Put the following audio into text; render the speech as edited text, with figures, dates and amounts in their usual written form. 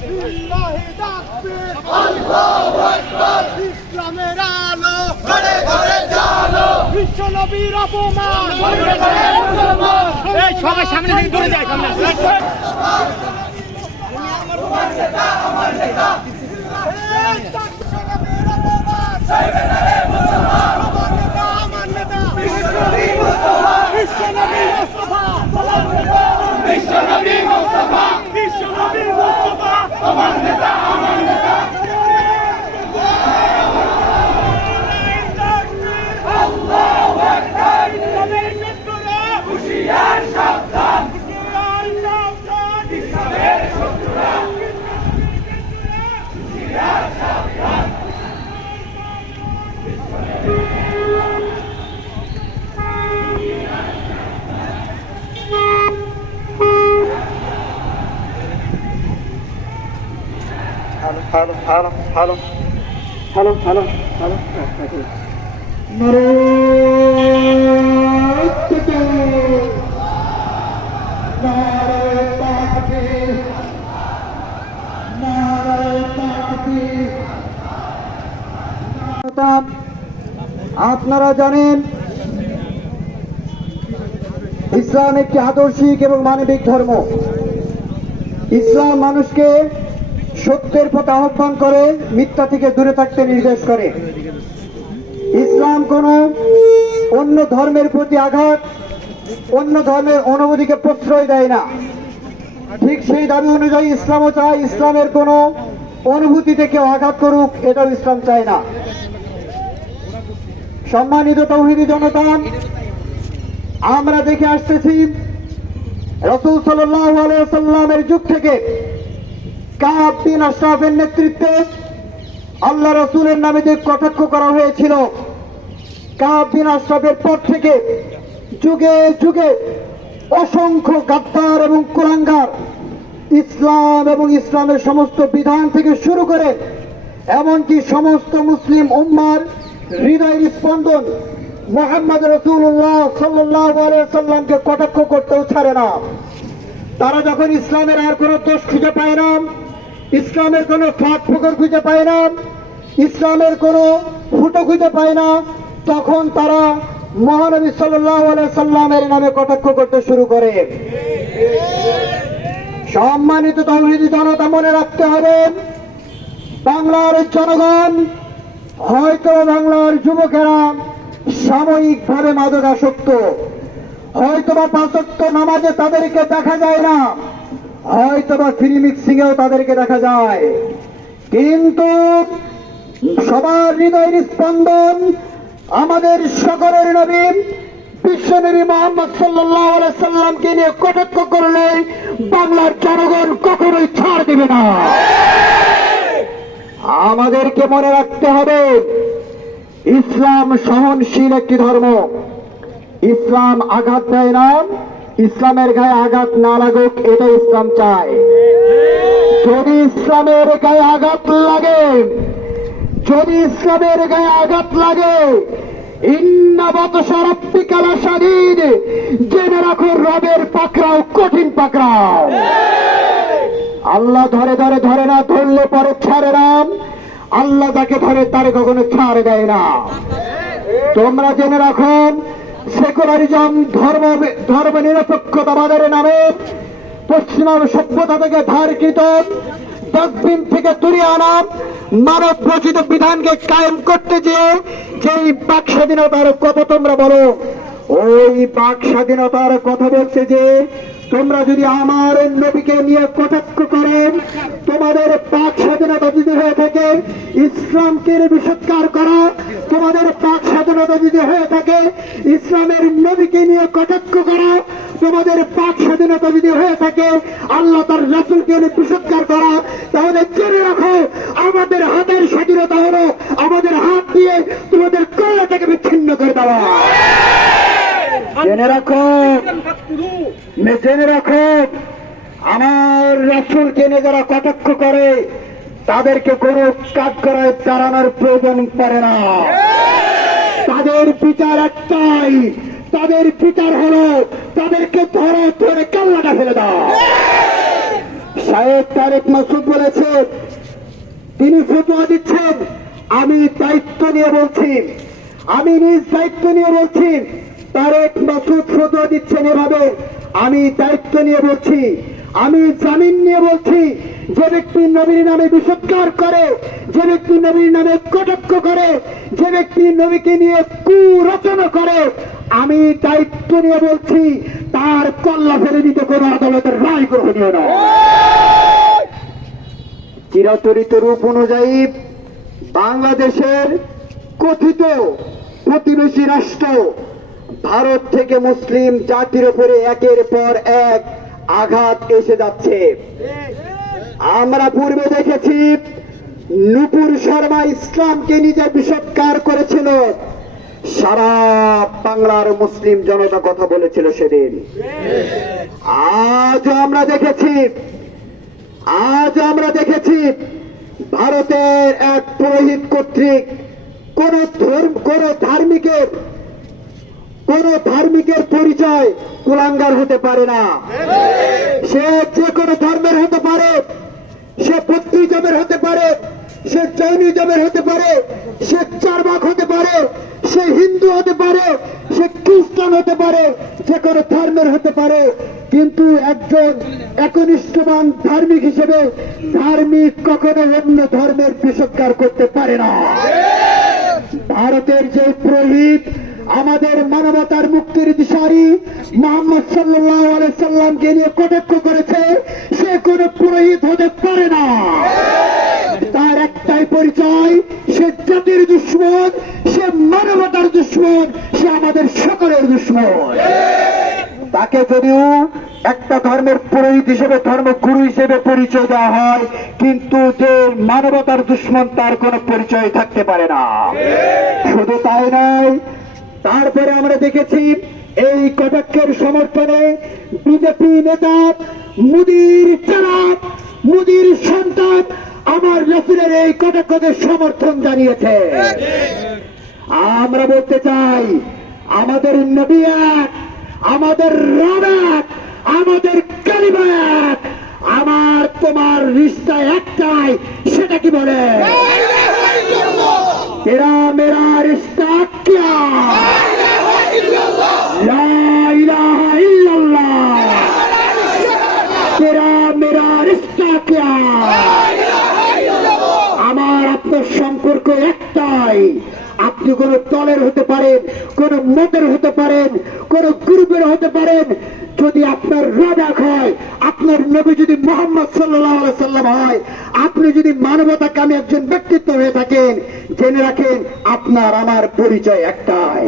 লিল্লাহি তাকবীর, আল্লাহু আকবার। ইসলামের আলো ঘরে ঘরে জালো, বিশ্ব নবীর অপমান ঘরে ঘরে মুসলমান। এই সবাই সামনে থেকে দূরে যায়, সামনে আমার নেতা, আমার নেতা। এই বিশ্ব নবীর অপমান চাইবে না রে মুসলমান। আমার নেতা, আমার নেতা, বিশ্ব নবী মুস্তাফা, বিশ্ব নবী মুস্তাফা, আমার নেতা, বিশ্ব নবী মুস্তাফা, বিশ্ব নবী মুস্তাফা, আমার নেতা, আমার নেতা। আল্লাহু আকবার। ইসলামের শত্রুরা হুঁশিয়ার সাবধান, হুঁশিয়ার সাবধান। ইসলামের শত্রুরা হুঁশিয়ার সাবধান। Hello, hello, hello, hello, hello, hello, hello. আপনারা জানেন ইসলাম একটি আদর্শিক এবং মানবিক ধর্ম। ইসলাম মানুষকে সত্যের পথে আহ্বান করে, মিথ্যা থেকে দূরে থাকতে নির্দেশ করে। ইসলাম কোন অন্য ধর্মের প্রতি আঘাত, অন্য ধর্মের অনুভূতিকে প্রশ্রয় দেয় না। ঠিক সেই দাবি অনুযায়ী ইসলামও চায় ইসলামের কোন অনুভূতিতে কেউ আঘাত করুক, এটাও ইসলাম চায় না। সম্মানিত তাওহীদি জনতা, আমরা দেখে আসতেছি রাসূল সাল্লাল্লাহু আলাইহি ওয়াসাল্লামের যুগ থেকে কাব বিন আশরাফের নেতৃত্বে আল্লাহ রাসূলের নামে যে কটাক্ষ করা হয়েছিল, কাব বিন আশরাফের পর থেকে যুগে যুগে অসংখ্য গাদ্দার এবং কুলাঙ্গার ইসলাম এবং ইসলামের সমস্ত বিধান থেকে শুরু করে এমনকি সমস্ত মুসলিম উম্মার হৃদয়ের স্পন্দন মুহাম্মদ রাসূলুল্লাহ সাল্লাল্লাহু আলাইহি ওয়াসাল্লামকে কটাক্ষ করতেও ছাড়ে না। তারা যখন ইসলামের আর কোনো দোষ খুঁজে পায় না, ইসলামের কোনো ফাঁক ফোকর খুঁজে পায় না, ইসলামের কোনো ফুটো খুঁজে পায় না, তখন তারা মহানবী সাল্লাল্লাহু আলাইহি সাল্লামের নামে কটাক্ষ করতে শুরু করে। সম্মানিত তাওহীদি জনতা, মনে রাখতে হবে, বাংলার জনগণ, হয়তো বাংলার যুবকেরা সাময়িকভাবে মাদকাসক্ত, হয়তোবা পাঁচ ওয়াক্ত নামাজে তাদেরকে দেখা যায় না, হয়তোবা ফ্রি মিক্সিং এও তাদেরকে দেখা যায়, কিন্তু সবার হৃদয়ের স্পন্দন আমাদের সকলের নবী বিশ্বনবী মুহাম্মদ সাল্লাল্লাহু আলাইহি সাল্লামকে নিয়ে কটাক্ষ করলে বাংলার জনগণ কখনোই ছাড় দেবে না। আমাদেরকে মনে রাখতে হবে, ইসলাম সহনশীল একটি ধর্ম। ইসলাম আঘাত দেয় না, ইসলামের গায়ে আঘাত না লাগুক, এটা ইসলাম চায়। যদি ইসলামের গায়ে আঘাত লাগে, যদি ইসলামের গায়ে আঘাত লাগে, ইন্না বাতশা রাব্বিকা লাশাদীদ, জেনে রাখো রবের পাকড়াও কঠিন পাকড়াও। আল্লাহ ধরে ধরে ধরে না, ধরলে পরে ছাড়ে না। আল্লাহ যাকে ধরে তারে কখনো ছাড় দেয় না। তোমরা জেনে রাখো, সেকুলারিজম ধর্ম নিরপেক্ষতাবাদের নামে পশ্চিমা সভ্যতা থেকে ধারকৃত ডাস্টবিন থেকে তুলে আনা মানব রচিত বিধানকে কায়েম করতে যেয়ে যেই বাক স্বাধীনতার কথা তোমরা বলো, ওই বাক স্বাধীনতার কথা বলতে যে তোমরা যদি আমার নবীকে নিয়ে কটাক্ষ করেন, তোমাদের বাক স্বাধীনতা যদি হয়ে থাকে ইসলামকে বিষৎকার করা, তোমাদের বাক স্বাধীনতা যদি হয়ে থাকে ইসলামের নবীকে নিয়ে কটাক্ষ করা, তোমাদের বাক স্বাধীনতা যদি হয়ে থাকে আল্লাহ তার রাসূলকে নিয়ে বিষৎকার করা, তাহলে জেনে রাখো আমাদের হাতের স্বাধীনতা হলো আমাদের হাত দিয়ে তোমাদের কলা থেকে বিচ্ছিন্ন করে দেওয়া। জেনে রাখো, জেনে রাখো, আমার রাসূলকে নিয়ে যারা কটাক্ষ করে তাদেরকে কোনো কাজ করায় দাঁড়ানোর প্রয়োজন পড়ে না। তাদের বিচার একটাই, তাদের বিচার হলো তাদেরকে ধরে ধরে কাল্লাটা ফেলে দাও। শাহেদ তারেক মাসুদ বলেছেন, তিনি ফতোয়া দিচ্ছেন, আমি দায়িত্ব নিয়ে বলছি, আমি নিজ দায়িত্ব নিয়ে বলছি। তারেক মাসুদ ফতোয়া দিচ্ছেন এভাবে, আমি দায়িত্ব নিয়ে বলছি, আমি জামিন নিয়ে বলছি, যে ব্যক্তি নবীর নামে বিষোদ্গার করে, যে ব্যক্তি নবীর নামে কটাক্ষ করে, যে ব্যক্তি নবীকে নিয়ে কুরচনা করে, আমি দায়িত্ব নিয়ে বলছি, তার কল্লা ফেলে দিতে কোনো আদালতের রায় গ্রহণীয় নয়। চিরাচরিত রূপ অনুযায়ী বাংলাদেশের কথিত প্রতিবেশী রাষ্ট্র ভারত থেকে মুসলিম জাতির উপরে একের পর এক আঘাত এসে যাচ্ছে। আমরা পূর্বে দেখেছি নুপুর শর্মা ইসলামকে নিজে বিষোদ্গার করেছিল, সারা বাংলার মুসলিম জনতা কথা বলেছিল সেদিন। আজ আমরা দেখেছি ভারতের এক পুরোহিত কর্তৃক কোন ধার্মিকের পরিচয় কুলাঙ্গার হতে পারে না। সে যে কোনো ধর্মের হতে পারে, সে বৌদ্ধিজমের হতে পারে, সে জৈনিজমের হতে পারে, সে চার্বাক হতে পারে, সে হিন্দু হতে পারে, সে খ্রিস্টান হতে পারে, যে কোনো ধর্মের হতে পারে, কিন্তু একজন একনিষ্ঠবান ধার্মিক হিসেবে ধার্মিক কখনো অন্য ধর্মের বিষোদ্গার করতে পারে না। ভারতের যে পুরোহিত আমাদের মানবতার মুক্তির দিশারি মুহাম্মদ সাল্লাল্লাহু আলাইহি সাল্লামকে নিয়ে কটাক্ষ করেছে, সে কোন পুরোহিত হতে পারে না। তার একটাই পরিচয়, সে জাতির দুশমন, সে মানবতার দুশমন, সে আমাদের সকলের দুশমন। তাকে যদিও একটা ধর্মের পুরোহিত হিসেবে, ধর্মগুরু হিসেবে পরিচয় দেওয়া হয়, কিন্তু যে মানবতার দুশমন তার কোনো পরিচয় থাকতে পারে না। শুধু তাই নয়, তারপরে আমরা দেখেছি এই কটাক্ষের সমর্থনে বিজেপি নেতা মোদির চালাক, মোদির সন্তান আমার রাসূলের এই কটাক্ষকে সমর্থন জানিয়েছে। আমরা বলতে চাই, আমাদের নবী এক, আমাদের রব এক, আমাদের কালিমা এক, আমার তোমার রিশতা একটাই, সেটা কি বলে? তেরা মেরা রিশতা क्या? লা ইলাহা ইল্লাল্লাহ। তেরা মেরা রিশতা क्या? আমার আপনার সম্পর্ক একটাই। আপনি কোন দলের হতে পারেন, কোন মতের হতে পারেন, কোন গ্রুপের হতে পারেন, যদি আপনার রব এক হয়, আপনার নবী যদি মুহাম্মদ সাল্লাল্লাহু আলাইহি সাল্লাম হয়, আপনি যদি মানবতাকামী একজন ব্যক্তিত্ব হয়ে থাকেন, জেনে রাখেন আপনার আমার পরিচয় একটাই।